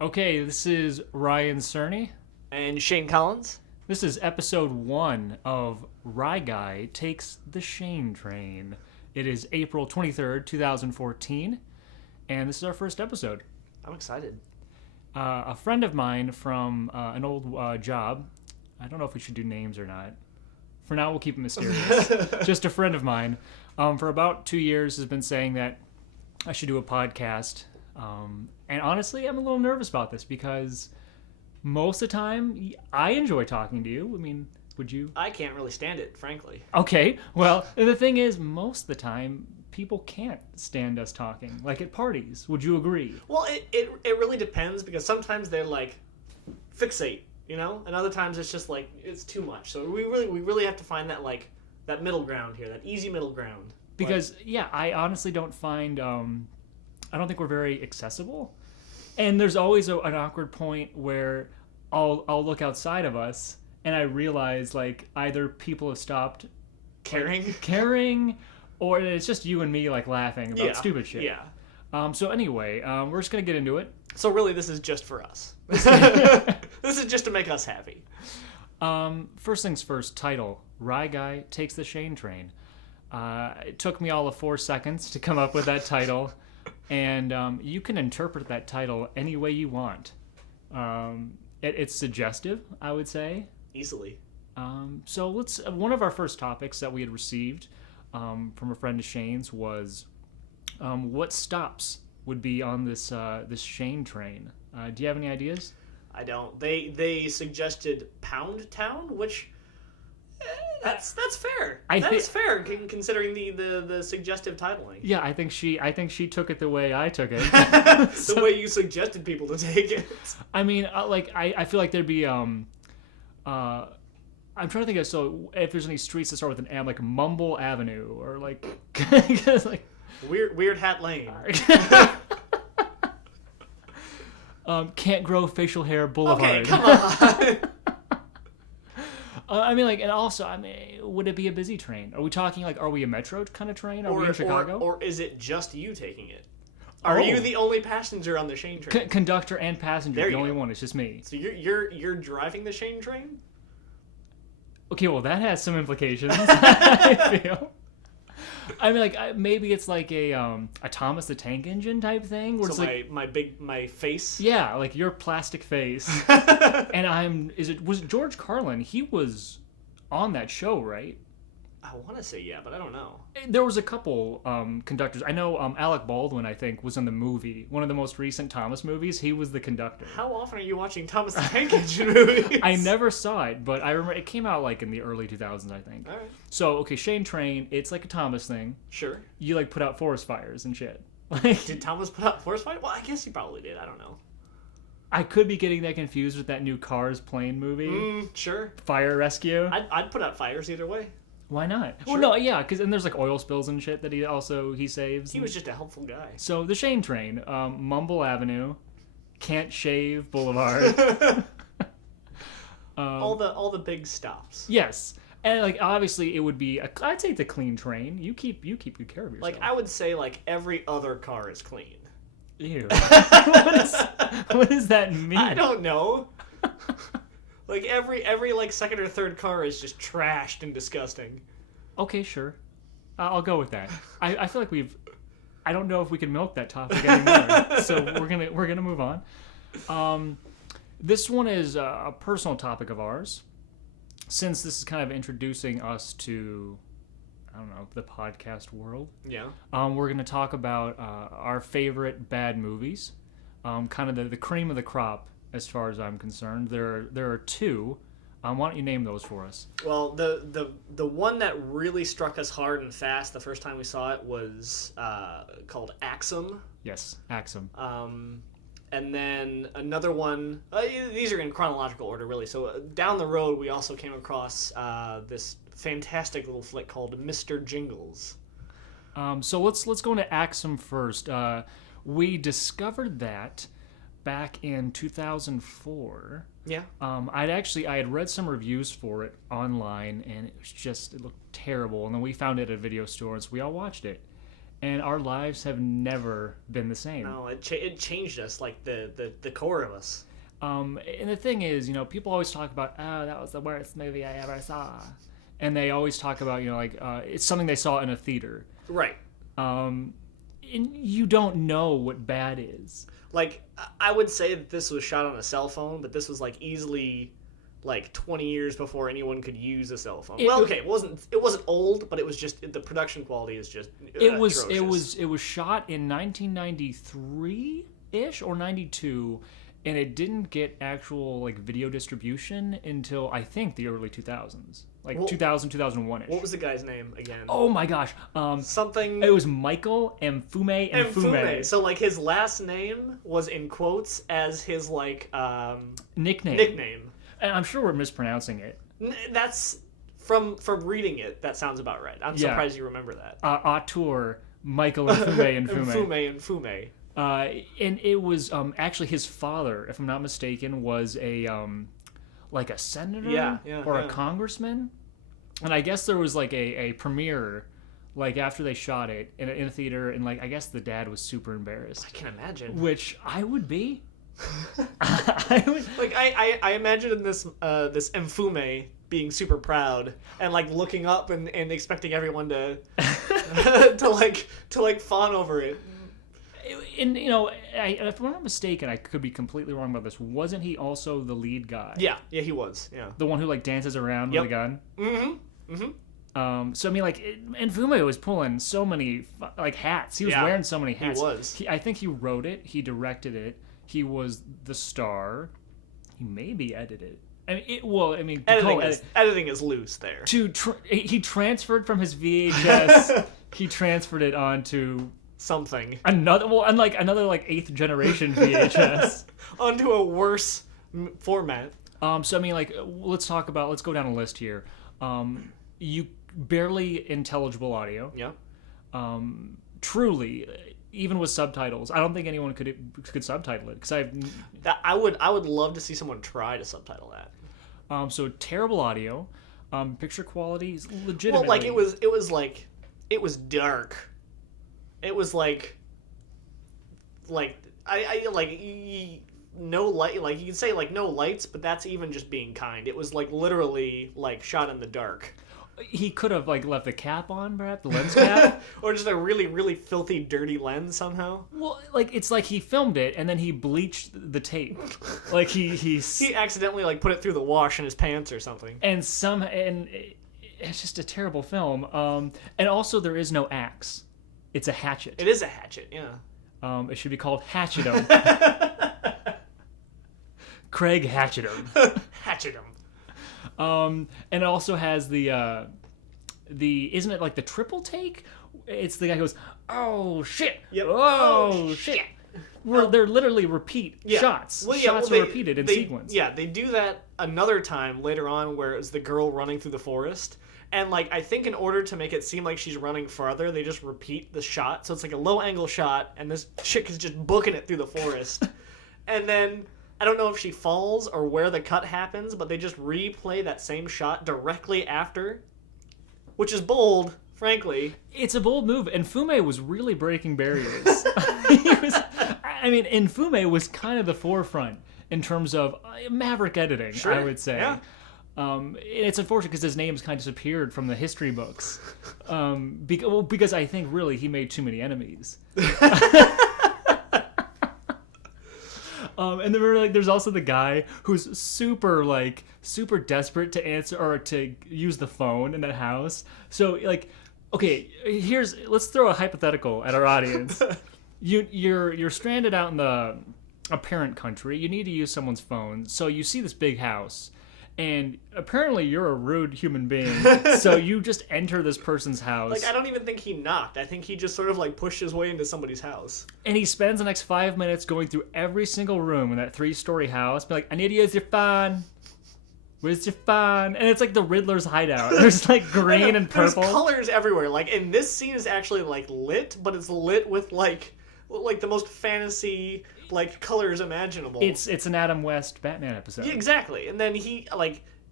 Okay, this is Ryan Cerny. And Shane Collins. This is episode 1 of Rye Guy Takes the Shane Train. It is April 23rd, 2014, and this is our first episode. I'm excited. A friend of mine from an old job, I don't know if we should do names or not. For now, we'll keep it mysterious. Just a friend of mine, for about 2 years has been saying that I should do a podcast. And honestly, I'm a little nervous about this because most of the time, I enjoy talking to you. I mean, would you? I can't really stand it, frankly. Okay, well, the thing is, most of the time, people can't stand us talking. Like at parties. Would you agree? Well, it really depends because sometimes they're like, fixate, you know? And other times it's just like, it's too much. So we really have to find that, like, that middle ground here, that easy middle ground. Because, yeah, I honestly don't find, I don't think we're very accessible. And there's always an awkward point where I'll look outside of us and I realize, like, either people have stopped caring, or it's just you and me, like, laughing about stupid shit. Yeah. So anyway, we're just going to get into it. So really, this is just for us. This is just to make us happy. First things first, title. Rye Guy Takes the Shane Train. It took me all of 4 seconds to come up with that title. And you can interpret that title any way you want. It's suggestive, I would say. Easily. So let's. One of our first topics that we had received from a friend of Shane's was what stops would be on this Shane train. Do you have any ideas? I don't. They suggested Pound Town, which that's fair. That's fair considering the suggestive titling. Yeah, I think she took it the way I took it. The way you suggested people to take it. I mean, I feel like there'd be I'm trying to think of, so if there's any streets that start with an M, like Mumble Avenue or like like Weird Hat Lane. Can't Grow Facial Hair Boulevard. Okay, come on. I mean, like, and also, I mean, would it be a busy train? Are we talking, like, are we a metro kind of train? Are we in Chicago? Or is it just you taking it? Are you the only passenger on the Shane train? Conductor and passenger, the only one. It's just me. So you're driving the Shane train? Okay, well, that has some implications, I feel. I mean, like, maybe it's like a Thomas the Tank Engine type thing. Where so it's my face? Yeah, like your plastic face. And was it George Carlin? He was on that show, right? I want to say yeah, but I don't know. There was a couple conductors. I know Alec Baldwin, I think, was in the movie. One of the most recent Thomas movies. He was the conductor. How often are you watching Thomas the Tank Engine movies? I never saw it, but I remember it came out like in the early 2000s, I think. All right. So, okay, Shane Train, it's like a Thomas thing. Sure. You like put out forest fires and shit. Did Thomas put out forest fire? Well, I guess he probably did. I don't know. I could be getting that confused with that new Cars plane movie. Sure. Fire Rescue. I'd put out fires either way. Why not? Sure. Well, no, yeah, because there's like oil spills and shit that he saves. He was just a helpful guy. So the Shane train, Mumble Avenue, Can't Shave Boulevard. All the big stops. Yes, and like obviously it would be I'd say it's a clean train. You keep good care of yourself. Like I would say like every other car is clean. Ew. What does that mean? I don't know. Like every like second or third car is just trashed and disgusting. Okay, sure. I'll go with that. I feel like I don't know if we can milk that topic anymore. So we're gonna move on. This one is a personal topic of ours. Since this is kind of introducing us to, I don't know, the podcast world. Yeah. We're gonna talk about our favorite bad movies. Kind of the cream of the crop. As far as I'm concerned, there are two. Why don't you name those for us? Well, the one that really struck us hard and fast the first time we saw it was called Axum. Yes, Axum. And then another one. These are in chronological order, really. So down the road, we also came across this fantastic little flick called Mr. Jingles. So let's go into Axum first. We discovered that back in 2004. Yeah. I had read some reviews for it online, and it looked terrible. And then we found it at a video store, and so we all watched it. and our lives have never been the same. No, it changed us, like the core of us. And the thing is, people always talk about, oh, that was the worst movie I ever saw, and they always talk about, it's something they saw in a theater. Right. And you don't know what bad is. Like, I would say that this was shot on a cell phone, but this was like easily like 20 years before anyone could use a cell phone. It wasn't old, but it was just the production quality is just atrocious. It was shot in 1993 ish or 92, and it didn't get actual like video distribution until I think the early 2000s, like 2001 ish. What was the guy's name again? Oh my gosh, something. It was Michael Mfume Mfume. So like his last name was in quotes as his like nickname. And I'm sure we're mispronouncing it. That's from reading it. That sounds about right. I'm surprised you remember that. Auteur Michael Mfume Mfume. And it was actually his father, if I'm not mistaken, was a like a senator or a congressman. And I guess there was like a premiere like after they shot it in a theater, and like I guess the dad was super embarrassed. I can imagine. Which I would be. I imagine this Mfume being super proud and like looking up and expecting everyone to to fawn over it. And if I'm not mistaken, I could be completely wrong about this. Wasn't he also the lead guy? Yeah, he was. Yeah, the one who like dances around with a gun. So I mean, like, Mfume was pulling so many like hats. He was wearing so many hats. He was. I think he wrote it. He directed it. He was the star. He maybe edited it. Editing is loose there. He transferred from his VHS. He transferred it onto something. Another 8th generation VHS onto a worse format. So I mean, like, let's go down a list here. Barely intelligible audio. Yeah. Truly. Even with subtitles, I don't think anyone could subtitle it because I would love to see someone try to subtitle that. So terrible audio, picture quality is legitimately. Well, like it was dark. It was like no light. Like you can say like no lights, but that's even just being kind. It was like literally like shot in the dark. He could have like left the cap on, perhaps the lens cap, or just a really, really filthy, dirty lens somehow. Well, like it's like he filmed it and then he bleached the tape, like he accidentally like put it through the wash in his pants or something. And it's just a terrible film. And also there is no axe; it's a hatchet. It is a hatchet, yeah. It should be called Hatchetum. Craig Hatchetum. Hatchetum. And it also has the isn't it like the triple take? It's the guy who goes, oh shit, yep. Oh shit. They're literally repeat shots. Shots are repeated in sequence. Yeah, they do that another time later on where it's the girl running through the forest. And like I think in order to make it seem like she's running farther, they just repeat the shot. So it's like a low angle shot, and this chick is just booking it through the forest. And then I don't know if she falls or where the cut happens, but they just replay that same shot directly after, which is bold, frankly. It's a bold move, and Fume was really breaking barriers. Fume was kind of the forefront in terms of maverick editing, sure. I would say. Yeah. It's unfortunate because his name's kind of disappeared from the history books. Because I think really he made too many enemies. And then there's also the guy who's super desperate to answer or to use the phone in that house. So like, okay, let's throw a hypothetical at our audience. You're stranded out in a parent country. You need to use someone's phone. So you see this big house, and apparently you're a rude human being. So you just enter this person's house. Like, I don't even think he knocked. I think he just sort of like pushed his way into somebody's house. And he spends the next 5 minutes going through every single room in that 3-story house. Be like, I need to use your phone. Where's your phone? And it's like the Riddler's hideout. There's like green and purple. There's colors everywhere. Like, and this scene is actually like lit, but it's lit with like the most fantasy like colors imaginable. It's an Adam West Batman episode. Yeah, exactly. And then he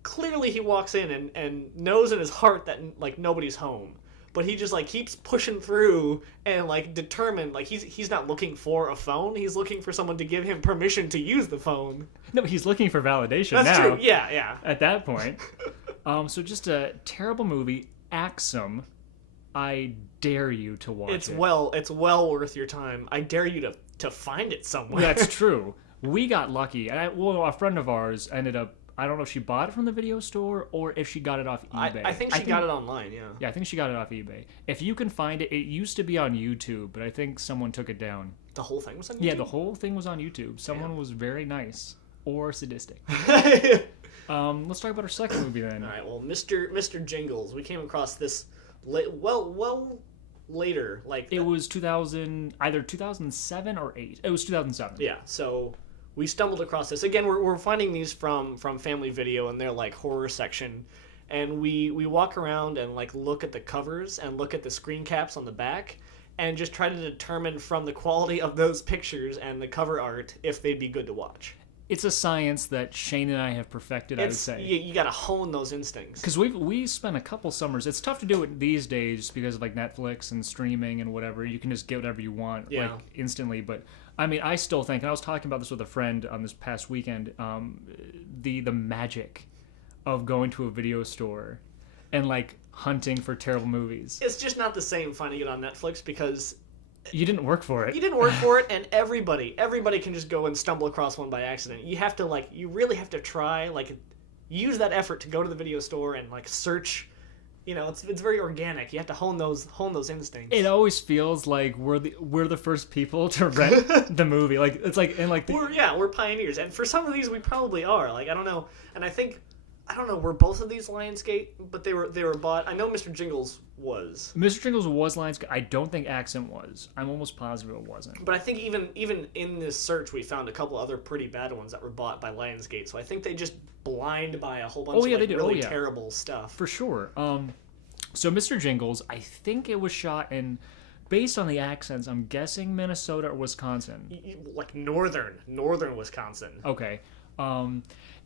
clearly he walks in and knows in his heart that like nobody's home. but he just like keeps pushing through and like determined. Like he's not looking for a phone. He's looking for someone to give him permission to use the phone. No, he's looking for validation That's now. true. Yeah, yeah. At that point. So just a terrible movie. Axum. I dare you to watch It's it. well worth your time. I dare you to find it somewhere. That's true. We got lucky. And a friend of ours ended up, I don't know if she bought it from the video store or if she got it off eBay. I think she got it online, yeah. Yeah, I think she got it off eBay. If you can find it, it used to be on YouTube, but I think someone took it down. The whole thing was on YouTube? Yeah, the whole thing was on YouTube. Someone was very nice or sadistic. Let's talk about our second movie then. All right, well, Mr. Jingles. We came across this later. Like it was either 2007 or 8. It was 2007. Yeah, so we stumbled across this. Again, we're finding these from Family Video and their like horror section. And we walk around and like look at the covers and look at the screen caps on the back and just try to determine from the quality of those pictures and the cover art if they'd be good to watch. It's a science that Shane and I have perfected, I would say. You got to hone those instincts. Because we spent a couple summers. It's tough to do it these days because of like Netflix and streaming and whatever. You can just get whatever you want like instantly. But I mean, I still think, and I was talking about this with a friend on this past weekend, the magic of going to a video store and like hunting for terrible movies. It's just not the same finding it on Netflix because you didn't work for it. You didn't work for it, and everybody can just go and stumble across one by accident. You have to you really have to try, use that effort to go to the video store and search. It's very organic. You have to hone those instincts. It always feels like we're the first people to rent the movie. We're pioneers, and for some of these we probably are. I don't know, and I don't know, were both of these Lionsgate, but they were bought. I know Mr. Jingles was. Mr. Jingles was Lionsgate. I don't think Axum was. I'm almost positive it wasn't. But I think even in this search, we found a couple other pretty bad ones that were bought by Lionsgate. So I think they just blind buy a whole bunch of really terrible stuff. For sure. So Mr. Jingles, I think it was shot in, based on the accents, I'm guessing Minnesota or Wisconsin. Northern Wisconsin. Okay.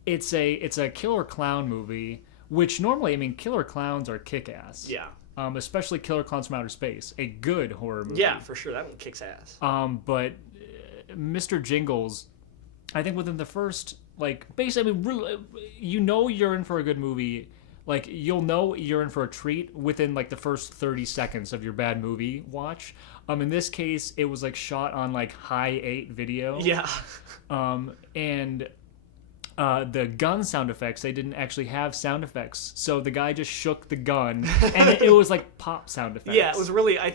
It's a killer clown movie, which normally, I mean, killer clowns are kick-ass. Yeah. Especially Killer Clowns from Outer Space, a good horror movie. Yeah, for sure. That one kicks ass. But Mr. Jingles, I think within the first, basically, I mean, really, you're in for a good movie. You'll know you're in for a treat within, the first 30 seconds of your bad movie watch. In this case, it was, shot on, high 8 video. Yeah. And the gun sound effects, they didn't actually have sound effects. So the guy just shook the gun, and it was pop sound effects. Yeah, it was really, I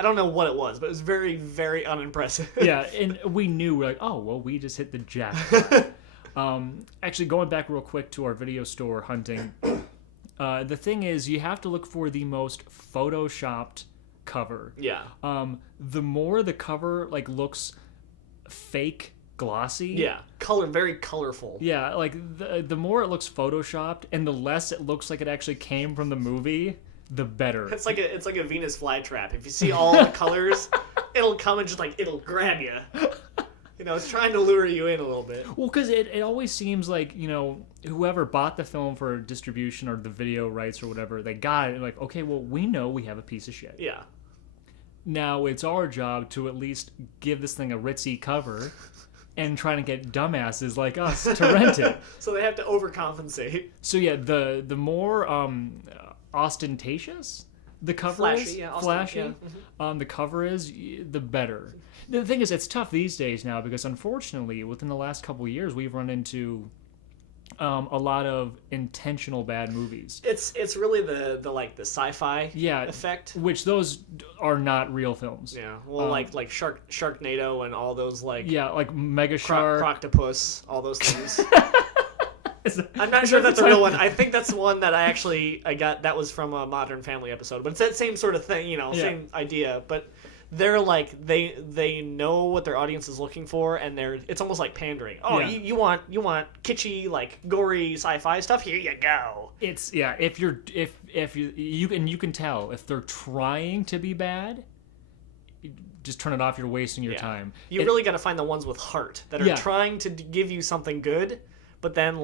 don't know what it was, but it was very, very unimpressive. Yeah, and we knew, we just hit the jackpot. Actually, going back real quick to our video store hunting, the thing is, you have to look for the most photoshopped cover. Yeah. The more the cover, looks fake, glossy. Yeah, very colorful. Yeah, the more it looks photoshopped and the less it looks like it actually came from the movie, the better. It's like a Venus flytrap. If you see all the colors, it'll come and just it'll grab you. It's trying to lure you in a little bit. Well, because it always seems like, whoever bought the film for distribution or the video rights or whatever, they got it. Okay, well, we know we have a piece of shit. Yeah. Now it's our job to at least give this thing a ritzy cover and trying to get dumbasses like us to rent it. So they have to overcompensate. So yeah, the more ostentatious the cover is, flashy, the cover is, the better. The thing is, it's tough these days now because unfortunately, within the last couple of years, we've run into a lot of intentional bad movies. It's really the sci-fi effect, which those are not real films. Yeah, well, like Sharknado and all those Mega Shark, Croctopus, all those things. I'm not sure if that's a real one. I think that's one that I got. That was from a Modern Family episode, but it's that same sort of thing, same idea. But they're they know what their audience is looking for, and it's almost like pandering. Oh, yeah. you want kitschy, gory sci-fi stuff? Here you go. It's if you can tell if they're trying to be bad. Just turn it off. You're wasting your time. You really got to find the ones with heart that are trying to give you something good, but then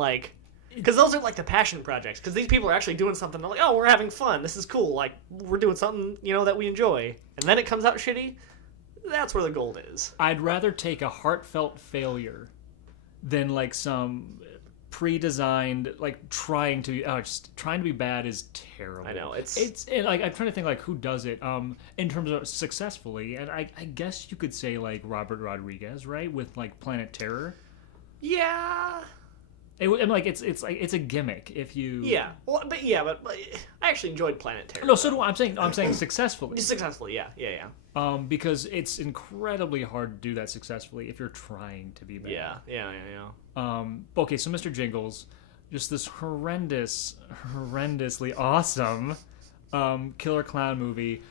Because those are like the passion projects. Because these people are actually doing something. They're like, oh, we're having fun. This is cool. Like, we're doing something, that we enjoy. And then it comes out shitty. That's where the gold is. I'd rather take a heartfelt failure than like some pre-designed like trying to be bad is terrible. I know it's like I'm trying to think like who does it in terms of successfully, and I guess you could say like Robert Rodriguez, right, with like Planet Terror. Yeah. I'm like it's a gimmick if you. Yeah. Well, but I actually enjoyed Planet Terror. No, so do I. I'm saying successfully. Successfully, yeah. Because it's incredibly hard to do that successfully if you're trying to be bad. Yeah. Okay, so Mr. Jingles, just this horrendously awesome killer clown movie.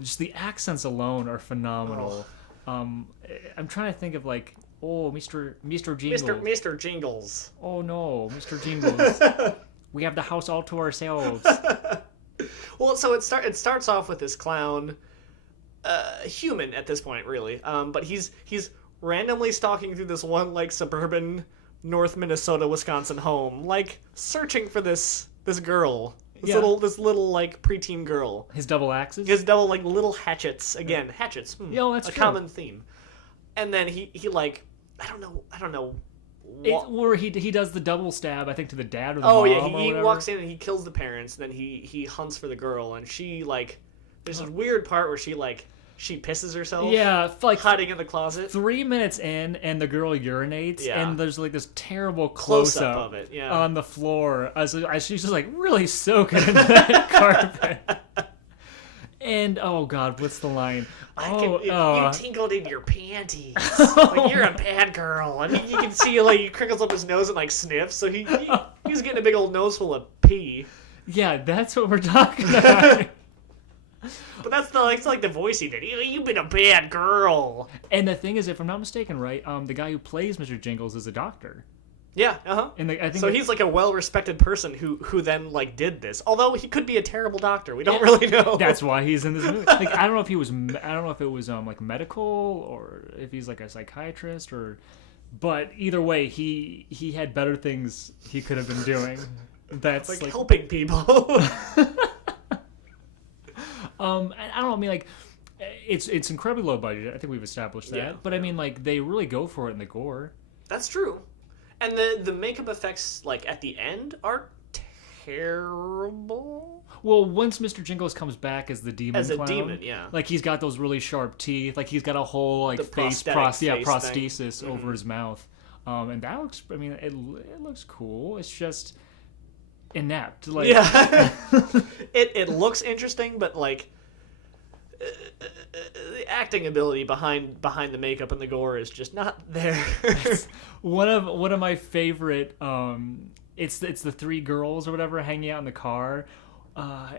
Just the accents alone are phenomenal. I'm trying to think of like, Mr. Jingles. Mr. Jingles. Oh no, Mr. Jingles. We have the house all to ourselves. Well, so it starts off with this clown, human at this point, really. But he's randomly stalking through this one like suburban North Minnesota, Wisconsin home, like searching for this girl, this little like preteen girl. His double axes. His double like little hatchets again. Hatchets. That's a true. common theme. And then he like I don't know. Or he does the double stab, I think, to the dad or the mom. He walks in and he kills the parents. Then he hunts for the girl, and she like there's this weird part where she pisses herself. Yeah, like hiding in the closet. 3 minutes in, and the girl urinates, and there's like this terrible close close-up up of it on the floor as she's just like really soaking in that carpet. And oh god, what's the line? You tingled in your panties. Like you're a bad girl, and you can see like he crinkles up his nose and like sniffs. So he's getting a big old nose full of pee. Yeah, that's what we're talking about. But that's the voice he did. You've been a bad girl. And the thing is, if I'm not mistaken, right, the guy who plays Mr. Jingles is a doctor. Yeah, And I think so he's like a well-respected person who then like did this. Although he could be a terrible doctor, we don't really know. That's why he's in this movie. Like I don't know if it was like medical or if he's like a psychiatrist but either way, he had better things he could have been doing. That's like helping people. I don't know. I mean, like, it's incredibly low budget. I think we've established that. Yeah. But I mean, like, they really go for it in the gore. That's true. And the makeup effects, like at the end, are terrible. Well, once Mr. Jingles comes back as the demon clown, yeah. Like he's got those really sharp teeth. Like he's got a whole like prosthesis over his mouth. And that looks. I mean, it looks cool. It's just inept. Like, yeah. It looks interesting, but like the acting ability behind the makeup and the gore is just not there. one of my favorite. It's the three girls or whatever hanging out in the car.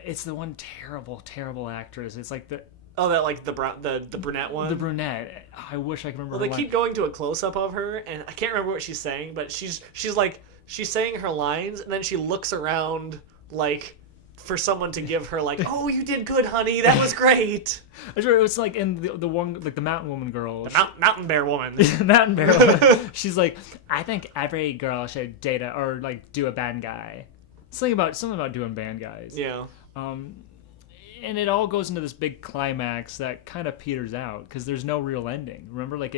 It's the one terrible actress. It's like the brunette one. The brunette. I wish I could remember. Well, they keep going to a close up of her, and I can't remember what she's saying, but she's saying her lines, and then she looks around like for someone to give her like, "Oh, you did good, honey. That was great." It was like in the one like the mountain woman girl. The mountain bear woman. Mountain bear woman. She's like, I think every girl should date or like do a band guy. Something about doing band guys. Yeah. And it all goes into this big climax that kind of peters out because there's no real ending. Remember, like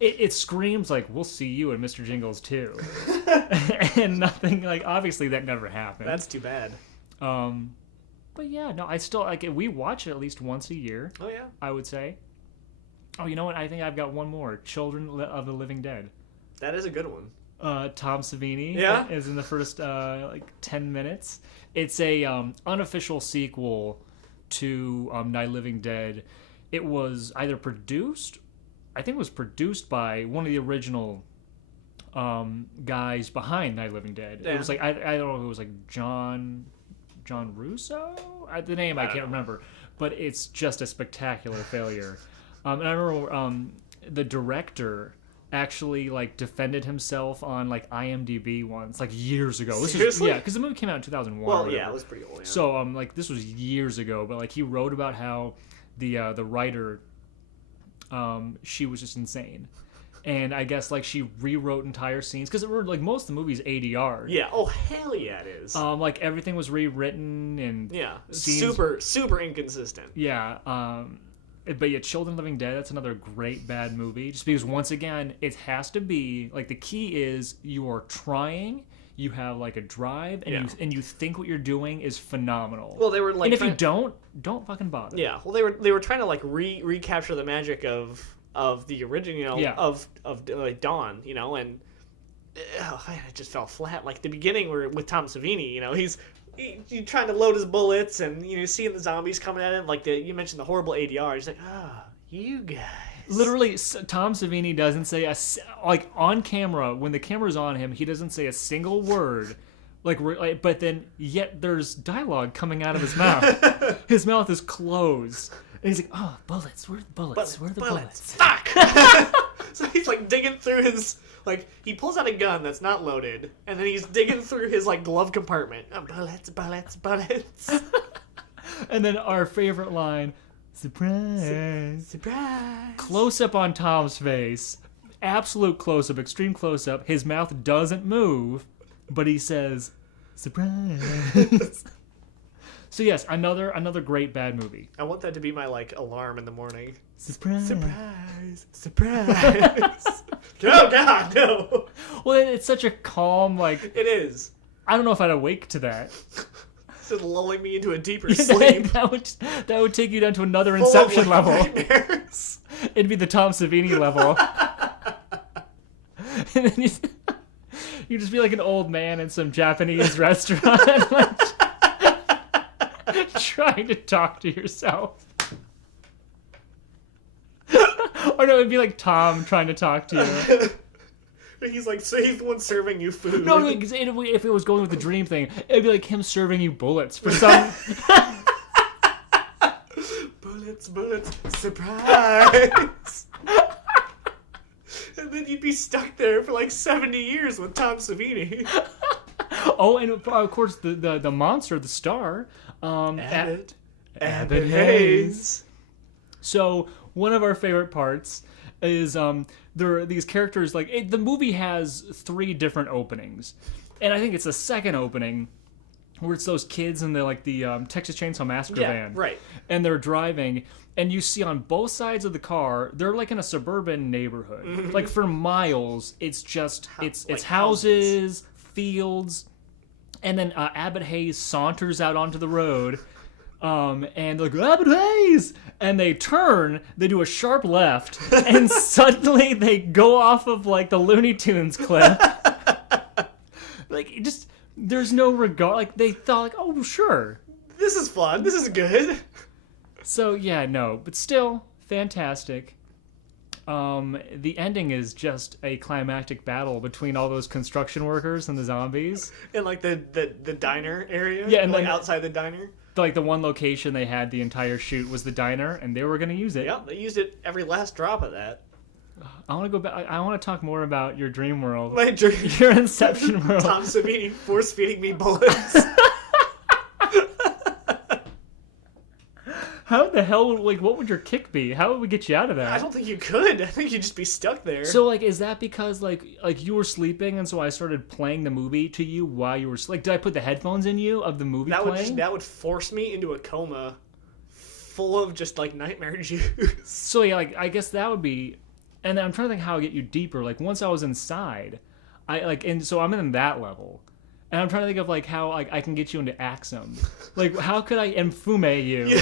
it screams like, "We'll see you in Mr. Jingles too," and nothing. Like obviously that never happened. That's too bad. But yeah, no, I still like it. We watch it at least once a year. Oh yeah, I would say. Oh, you know what? I think I've got one more. Children of the Living Dead. That is a good one. Tom Savini is in the first 10 minutes. It's a unofficial sequel to Night of the Living Dead. It was either produced, I think it was produced by one of the original guys behind Night of the Living Dead. Yeah. It was like I don't know if it was like John Russo. The name I can't remember, but it's just a spectacular failure. And I remember the director actually like defended himself on like IMDb once, like years ago. Seriously? Because the movie came out in 2001. Well, yeah, it was pretty old. Yeah. So like this was years ago, but like he wrote about how the writer, she was just insane, And I guess like she rewrote entire scenes because like most of the movie's ADR. Yeah. Oh hell yeah, it is. Like everything was rewritten and yeah. scenes, Super inconsistent. yeah. But yeah, Children of the Living Dead, that's another great bad movie. Just because once again, it has to be like the key is you are trying, you have like a drive, and you think what you're doing is phenomenal. Well, they were like, and if you don't fucking bother. Yeah. Well, they were trying to like recapture the magic of the original, of like Dawn, and it just fell flat. Like the beginning where with Tom Savini, he's trying to load his bullets, and seeing the zombies coming at him, like you mentioned the horrible ADR. He's like, you guys. Literally, Tom Savini doesn't say like on camera when the camera's on him, he doesn't say a single word. But then yet there's dialogue coming out of his mouth. His mouth is closed. And he's like, oh, bullets. Where are the bullets? Where are the bullets? Fuck! So he's like digging through his, he pulls out a gun that's not loaded, and then he's digging through his, glove compartment. Oh, bullets. And then our favorite line, surprise. Surprise. Close up on Tom's face. Absolute close up, extreme close up. His mouth doesn't move, but he says, surprise. So yes, another great bad movie. I want that to be my alarm in the morning. Surprise! Surprise! Oh God, no! Well, it's such a calm It is. I don't know if I'd awake to that. It's just lulling me into a deeper sleep. that would take you down to another Full Inception of level. Nightmares. It'd be the Tom Savini level. And then you'd just be like an old man in some Japanese restaurant. Trying to talk to yourself. Or no, it'd be like Tom trying to talk to you. He's he's the one serving you food. No, because if it was going with the dream thing, it'd be like him serving you bullets for some... Bullets, surprise! And then you'd be stuck there for 70 years with Tom Savini. Oh, and of course the monster, the star, Abbott Hayes. So one of our favorite parts is there are these characters the movie has 3 different openings, and I think it's the second opening where it's those kids in the Texas Chainsaw Massacre van, right? And they're driving, and you see on both sides of the car they're in a suburban neighborhood. Mm-hmm. For miles, it's just it's houses, fields. And then Abbott Hayes saunters out onto the road, and they're like, Abbott Hayes! And they turn, they do a sharp left, and suddenly they go off of, the Looney Tunes clip. There's no regard. They thought, oh, sure. This is fun. This is good. So, yeah, no. But still, fantastic. The ending is just a climactic battle between all those construction workers and the zombies. In the diner area? Yeah, and outside the diner? The one location they had the entire shoot was the diner, and they were going to use it. Yep, they used it every last drop of that. I want to go back. I want to talk more about your dream world. My dream. Your Inception world. Tom Savini force feeding me bullets. How the hell, what would your kick be? How would we get you out of that? I don't think you could. I think you'd just be stuck there. So, is that because, you were sleeping, and so I started playing the movie to you while you were did I put the headphones in you of the movie playing? That would force me into a coma full of just, nightmare juice. So, yeah, I guess that would be... And then I'm trying to think how I get you deeper. Once I was inside, and so I'm in that level. And I'm trying to think of, how, I can get you into Axum. How could I Mfume you...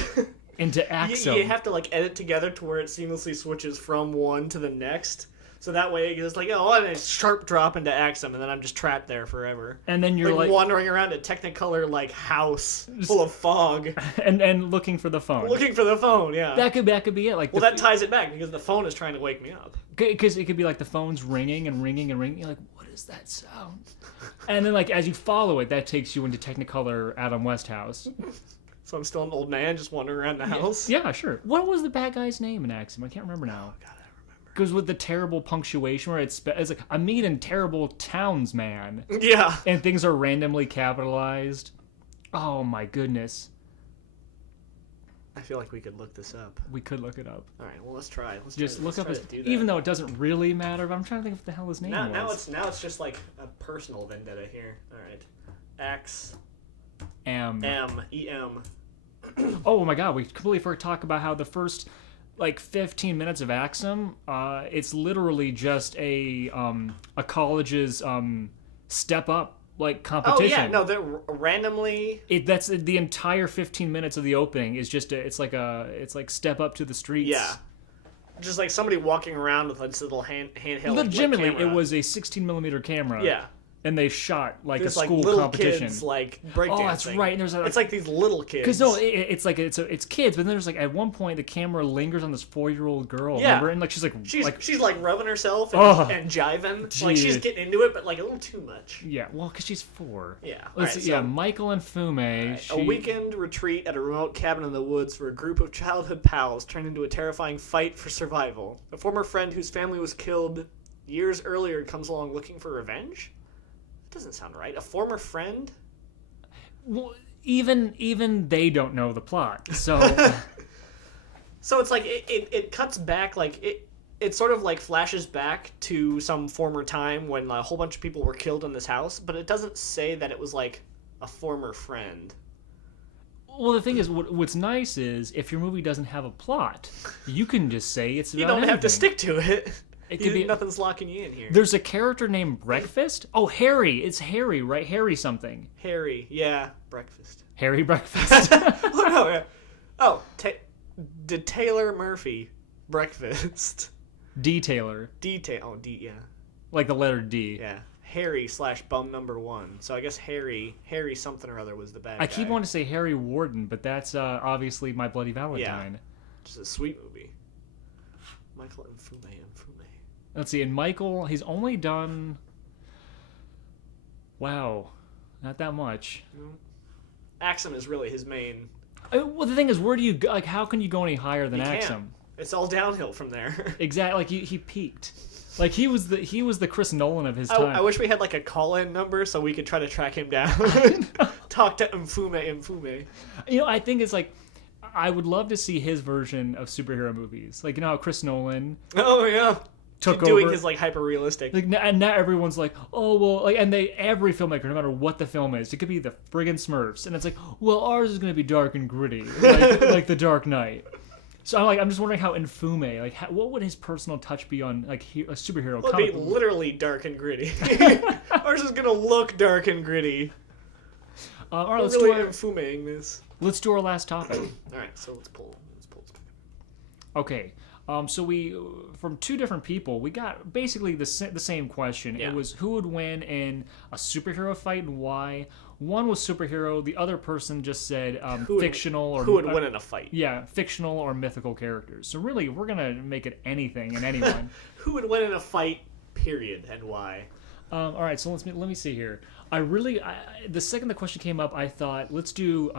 into Axum. You have to edit together to where it seamlessly switches from one to the next. So that way it's and a sharp drop into Axum, and then I'm just trapped there forever. And then you're wandering around a Technicolor house full of fog. And looking for the phone. Looking for the phone, yeah. That could be it. That ties it back because the phone is trying to wake me up. Because it could be the phone's ringing and ringing and ringing. You're what is that sound? And then as you follow it, that takes you into Technicolor Adam West house. So I'm still an old man just wandering around the house? Yeah, sure. What was the bad guy's name in Axum? I can't remember now. Oh, God, I don't remember. Because with the terrible punctuation where it's I meet in terrible towns, man. Yeah. And things are randomly capitalized. Oh, my goodness. I feel like we could look this up. We could look it up. All right, well, let's try. Look up his. do that. Even though it doesn't really matter, but I'm trying to think of what the hell his name was. Now it's just like a personal vendetta here. All right, X M. M. Oh my God, we completely forgot to talk about how the first like 15 minutes of Axum, it's literally just a college's step up like competition. Oh yeah, no, they're randomly. That's the entire 15 minutes of the opening is just it's like step up to the streets. Yeah, just like somebody walking around with this little handheld. Legitimately, camera. it was a 16mm camera. Yeah. And they shot like There's a school like little competition. Kids like breakdancing. Oh, that's right. And there's it's like these little kids. Because no, it's kids, but then there's like at one point the camera lingers on this 4-year-old girl. Yeah. Remember? And like she's like rubbing herself and jiving. Geez. Like she's getting into it, but like a little too much. Yeah, well, because she's 4. Yeah. Let's see. So, Yeah, Michael and Fume. A weekend retreat at a remote cabin in the woods where a group of childhood pals turn into a terrifying fight for survival. A former friend whose family was killed years earlier comes along looking for revenge. Doesn't sound right. A former friend? Well, even they don't know the plot. So so it's like it cuts back, like it sort of like flashes back to some former time when a whole bunch of people were killed in this house, but it doesn't say that it was like a former friend. Well, the thing is, what's nice is if your movie doesn't have a plot, you can just say it's about You don't anything. have to stick to it. It could be nothing's locking you in here. There's a character named Breakfast. Oh, Harry. It's Harry, right? Harry something. Harry, yeah, breakfast. Harry Breakfast. Oh no, yeah. Oh, Taylor Murphy, breakfast. D-Taylor. Oh, D, yeah. Like the letter D. Yeah. Harry / bum number 1. So I guess Harry something or other was the bad guy. I keep wanting to say Harry Warden, but that's obviously My Bloody Valentine. Yeah. Just a sweet movie. Michael and Fume. Let's see, and Michael, he's only done... Wow. Not that much. Axum is really his main... Well, the thing is, where do you go? Like, how can you go any higher than Axum? Can't. It's all downhill from there. Exactly. Like, he peaked. Like, he was the Chris Nolan of his time. I wish we had, like, a call-in number so we could try to track him down. Talk to Mfume. You know, I think it's like... I would love to see his version of superhero movies. Like, you know how Chris Nolan... Oh, yeah. Took doing over. His like hyper realistic, like, and now everyone's like, oh well, like, and every filmmaker, no matter what the film is, it could be the friggin' Smurfs, and it's like, well, ours is gonna be dark and gritty, like The Dark Knight. So I'm just wondering how Mfume, like, what would his personal touch be on like a superhero? Well, it'd be literally dark and gritty. Ours is gonna look dark and gritty. All right, let's really do Mfumeing this. Let's do our last topic. All right, so let's pull. Okay. So we, from 2 different people, we got basically the same question. Yeah. It was who would win in a superhero fight and why. One was superhero. The other person just said fictional or who would win in a fight. Yeah, fictional or mythical characters. So really, we're gonna make it anything and anyone. Who would win in a fight? Period, and why? All right, so let me see here. The second the question came up, I thought let's do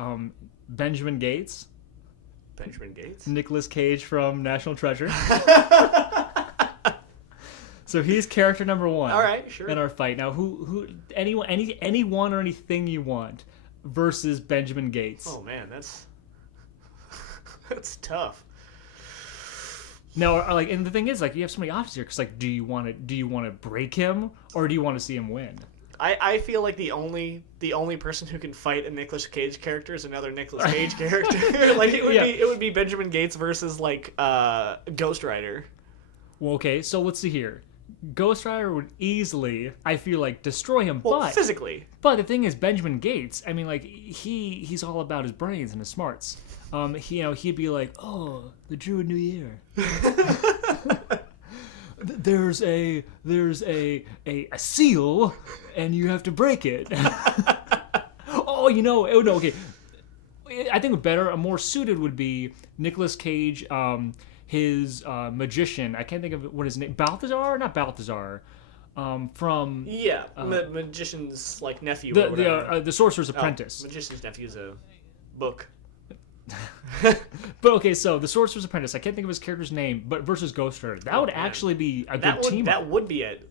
Benjamin Gates. Benjamin Gates? Nicolas Cage from National Treasure. So he's character number 1. All right, sure. In our fight. Now, anyone or anything you want versus Benjamin Gates. Oh man, that's tough. Now, and the thing is, like, you have so many options here. Because, like, do you want to break him or do you want to see him win? I feel like the only person who can fight a Nicolas Cage character is another Nicolas Cage character. Like it would be Benjamin Gates versus like Ghost Rider. Well, okay, so let's see here. Ghost Rider would easily, I feel like, destroy him. Well, but physically. But the thing is, Benjamin Gates. I mean, like he's all about his brains and his smarts. He'd be like, oh, the Druid New Year. There's a seal, and you have to break it. Oh, no, okay. I think a more suited would be Nicolas Cage, his magician. I can't think of what his name. Balthazar, not Balthazar. From magician's like nephew. The Sorcerer's Apprentice. Magician's nephew is a book. But okay, so the Sorcerer's Apprentice. I can't think of his character's name, but versus Ghost Rider. That would actually be a good team. That would be it.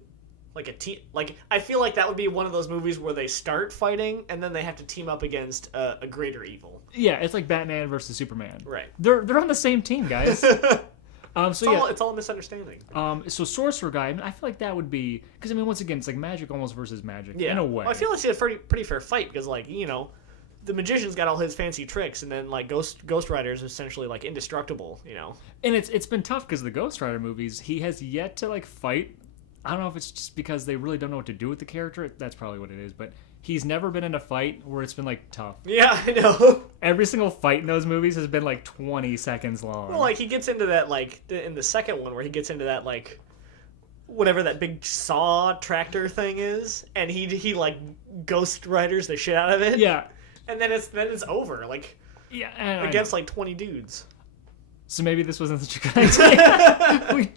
like a team. Like I feel like that would be one of those movies where they start fighting and then they have to team up against a greater evil. Yeah, it's like Batman versus Superman. Right. They're on the same team, guys. It's all a misunderstanding. So Sorcerer Guy, I mean, I feel like that would be because I mean, once again, it's like magic almost versus magic in a way. Well, I feel like it's a pretty fair fight because, like, you know, the magician's got all his fancy tricks, and then like Ghost Rider is essentially like indestructible, you know. And it's been tough because the Ghost Rider movies, he has yet to like fight. I don't know if it's just because they really don't know what to do with the character. That's probably what it is, but he's never been in a fight where it's been like tough. Yeah, I know. Every single fight in those movies has been like 20 seconds long. Well, like he gets into that like in the second one where he gets into that like whatever that big saw tractor thing is, and he like Ghost Riders the shit out of it. Yeah. And then it's over, like, yeah, against like 20 dudes. So maybe this wasn't such a good idea.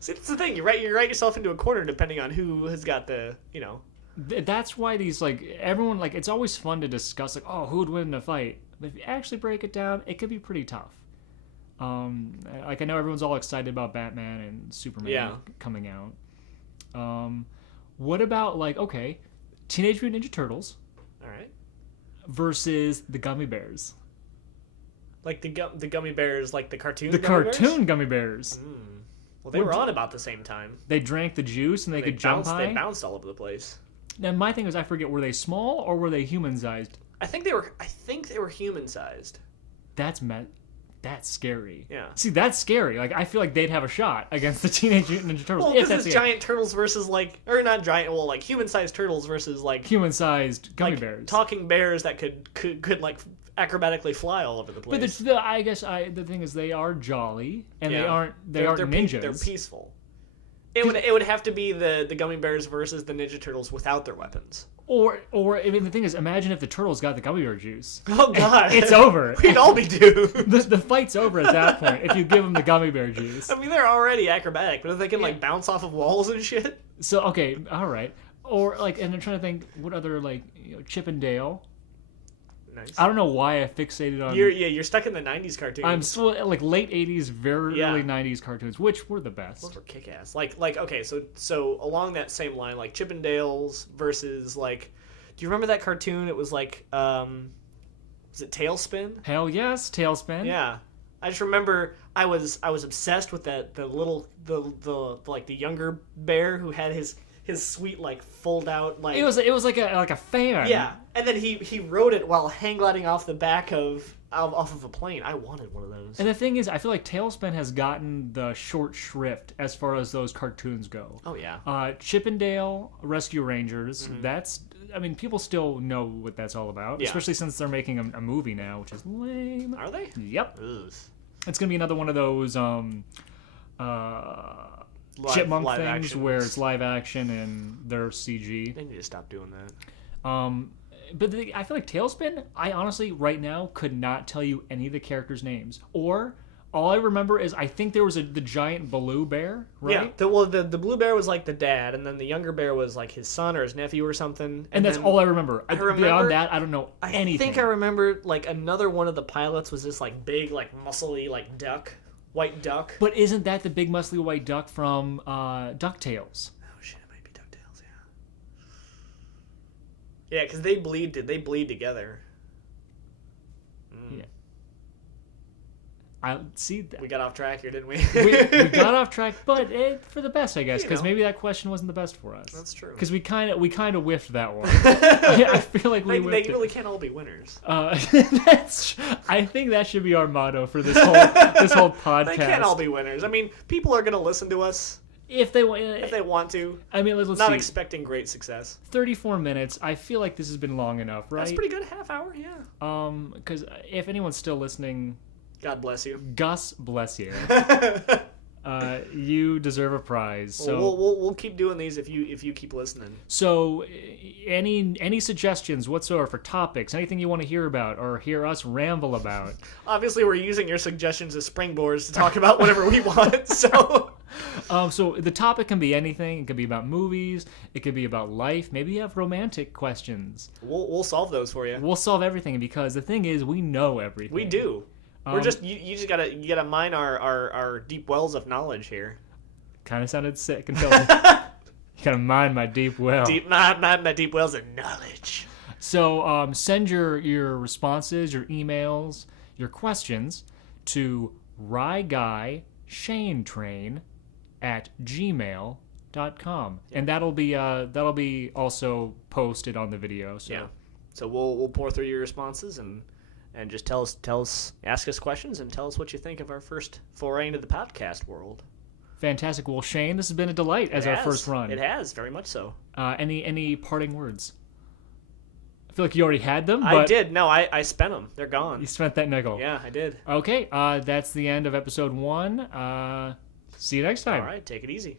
See, that's the thing. You write yourself into a corner depending on who has got the, you know. That's why these like everyone like it's always fun to discuss like who would win in a fight. But if you actually break it down, it could be pretty tough. Like I know everyone's all excited about Batman and Superman coming out. What about like Teenage Mutant Ninja Turtles? All right. Versus the Gummy Bears. Like the Gummy Bears, like the cartoon. The cartoon Gummy Bears. Well, they were on about the same time. They drank the juice and they could jump high. They bounced all over the place. Now my thing is, I forget, were they small or were they human-sized? I think they were human-sized. That's scary. Yeah. See, that's scary. Like I feel like they'd have a shot against the Teenage Mutant Ninja Turtles. Well, because it's giant turtles versus like, or not giant, well, like human-sized turtles versus like human-sized gummy like, bears, talking bears that could like acrobatically fly all over the place. But I guess the thing is they are jolly and they aren't ninjas. They're peaceful. It would have to be the gummy bears versus the Ninja Turtles without their weapons. Or I mean the thing is, imagine if the turtles got the gummy bear juice. Oh God, it's over. We'd all be doomed. The fight's over at that point if you give them the gummy bear juice. I mean they're already acrobatic, but if they can like bounce off of walls and shit. So all right. Or like, and I'm trying to think what other like Chip and Dale. Nice. I don't know why I fixated on. You're stuck in the '90s cartoons. I'm still like late '80s, very early '90s cartoons, which were the best. Those were kick-ass. Like okay, so along that same line, like Chip and Dale's versus like, do you remember that cartoon? It was like, was it Tailspin? Hell yes, Tailspin. Yeah, I just remember I was obsessed with the younger bear who had his sweet like fold out like it was like a fan. Yeah, and then he rode it while hang gliding off the back off of a plane. I wanted one of those. And the thing is, I feel like Tailspin has gotten the short shrift as far as those cartoons go. Oh yeah. Chip and Dale Rescue Rangers. That's people still know what that's all about, especially since they're making a movie now, which is lame. Are they? Yep. Ugh. It's gonna be another one of those chipmunk things actions. Where it's live action and they're CG. They need to stop doing that. But I feel like Tailspin, I honestly right now could not tell you any of the characters' names. Or all I remember is I think there was the giant blue bear, right? Yeah. The blue bear was like the dad, and then the younger bear was like his son or his nephew or something. And that's all I remember. Beyond that, I don't know anything. I think I remember like another one of the pilots was this like big like muscly like duck. White duck. But isn't that the big muscly white duck from DuckTales? Oh shit, it might be DuckTales, yeah. Yeah, because they bleed together. Yeah. I see that. We got off track here, didn't we? we got off track, but for the best, I guess, because maybe that question wasn't the best for us. That's true. Because we kind of whiffed that one. Yeah, I feel like we whiffed They really can't all be winners. I think that should be our motto for this whole podcast. They can't all be winners. I mean, people are going to listen to us if they want to. I mean, let's not see. Expecting great success. 34 minutes. I feel like this has been long enough, right? That's pretty good. Half hour, yeah. Because if anyone's still listening. God bless you. Gus bless you. You deserve a prize. So we'll keep doing these if you keep listening. So any suggestions whatsoever for topics, anything you want to hear about or hear us ramble about? Obviously, we're using your suggestions as springboards to talk about whatever we want. So. So the topic can be anything. It could be about movies. It could be about life. Maybe you have romantic questions. We'll solve those for you. We'll solve everything because the thing is, we know everything. We do. We're just you just gotta mine our deep wells of knowledge here. Kind of sounded sick until You gotta mind my deep well. My deep wells of knowledge. So send your responses, your emails, your questions to ryguyShaneTrain@gmail.com, and that'll be also posted on the video. So. Yeah. So we'll pour through your responses and just tell us, ask us questions and tell us what you think of our first foray into the podcast world. Fantastic. Well, Shane, this has been a delight as our first run. It has, very much so. Any parting words? I feel like you already had them. But I did. No, I spent them. They're gone. You spent that nickel. Yeah, I did. Okay. That's the end of episode 1. See you next time. All right. Take it easy.